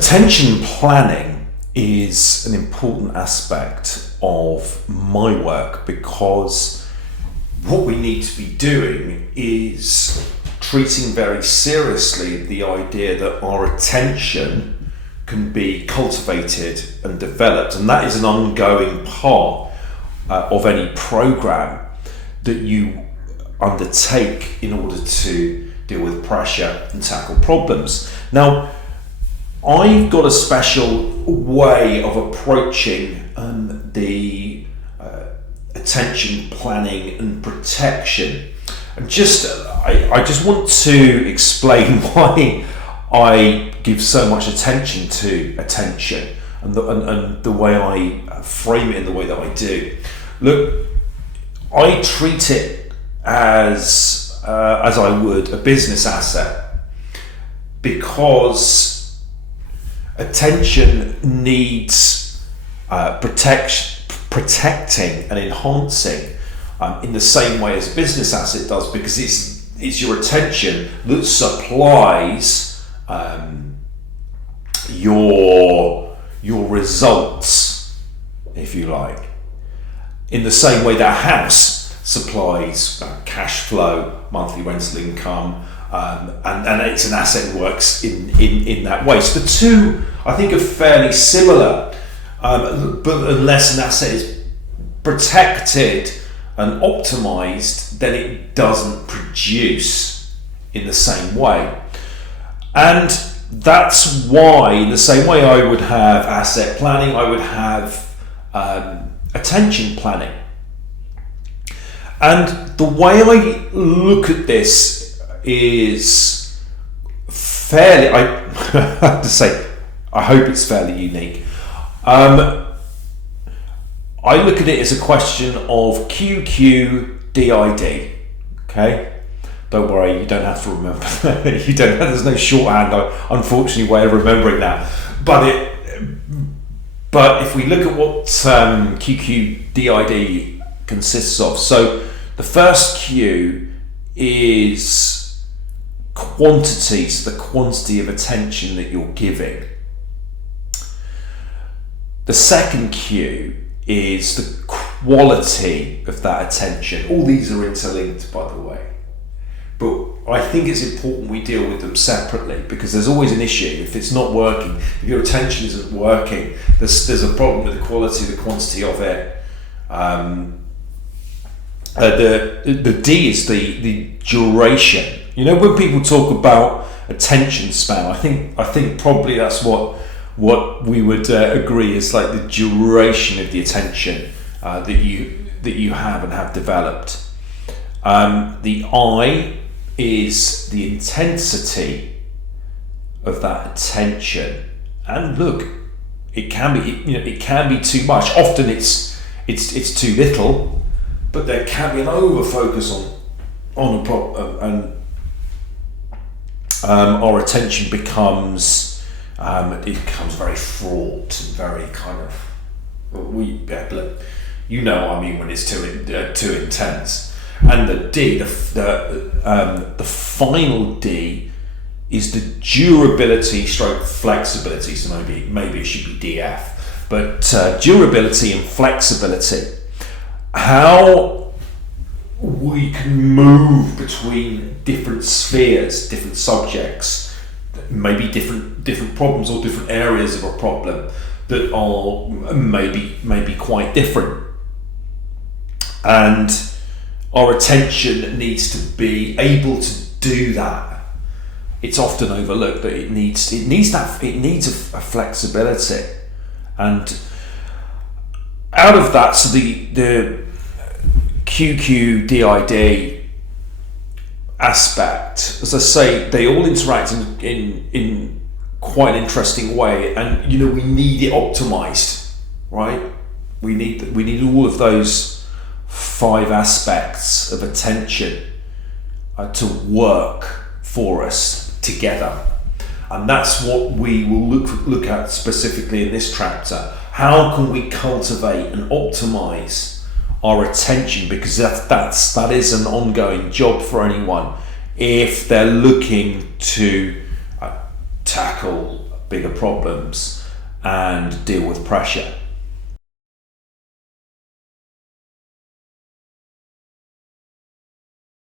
Attention planning is an important aspect of my work because what we need to be doing is treating very seriously the idea that our attention can be cultivated and developed, and that is an ongoing part of any program that you undertake in order to deal with pressure and tackle problems. Now, I've got a special way of approaching the attention planning and protection. I just want to explain why I give so much attention to attention and the way I frame it in the way that I do. Look, I treat it as I would a business asset, because attention needs protecting and enhancing in the same way as a business asset does, because it's your attention that supplies your results, if you like. In the same way that a house supplies cash flow, monthly rental income, and it's an asset and works in that way. So the two, I think, are fairly similar, but unless an asset is protected and optimized, then it doesn't produce in the same way. And that's why, in the same way I would have asset planning, I would have attention planning. And the way I look at this is fairly, I have to say, I hope it's fairly unique. I look at it as a question of QQDID. Okay, don't worry, you don't have to remember. There's no shorthand, unfortunately, way of remembering that. But if we look at what QQDID consists of, so the first Q is quantity, so the quantity of attention that you're giving. The second Q is the quality of that attention. All these are interlinked, by the way, but I think it's important we deal with them separately, because there's always an issue if it's not working. If your attention isn't working, there's a problem with the quality, the quantity of it. The D is the duration. You know, when people talk about attention span, I think probably that's what we would agree is like the duration of the attention that you have and have developed. The I is the intensity of that attention, and look, it can be too much. Often it's too little, but there can be an over focus on a problem, and our attention becomes very fraught and very kind of, when it's too intense. And the D, the final D, is the durability stroke flexibility. So maybe it should be DF, but durability and flexibility. How we can move between different spheres, different subjects, maybe different problems or different areas of a problem that are maybe quite different, and our attention needs to be able to do that. It's often overlooked, but it needs a flexibility, and out of that, so the QQDID aspect, as I say, they all interact in quite an interesting way, and we need it optimized, right? We need all of those 5 aspects of attention to work for us together, and that's what we will look at specifically in this chapter. How can we cultivate and optimize our attention, because that is an ongoing job for anyone if they're looking to tackle bigger problems and deal with pressure.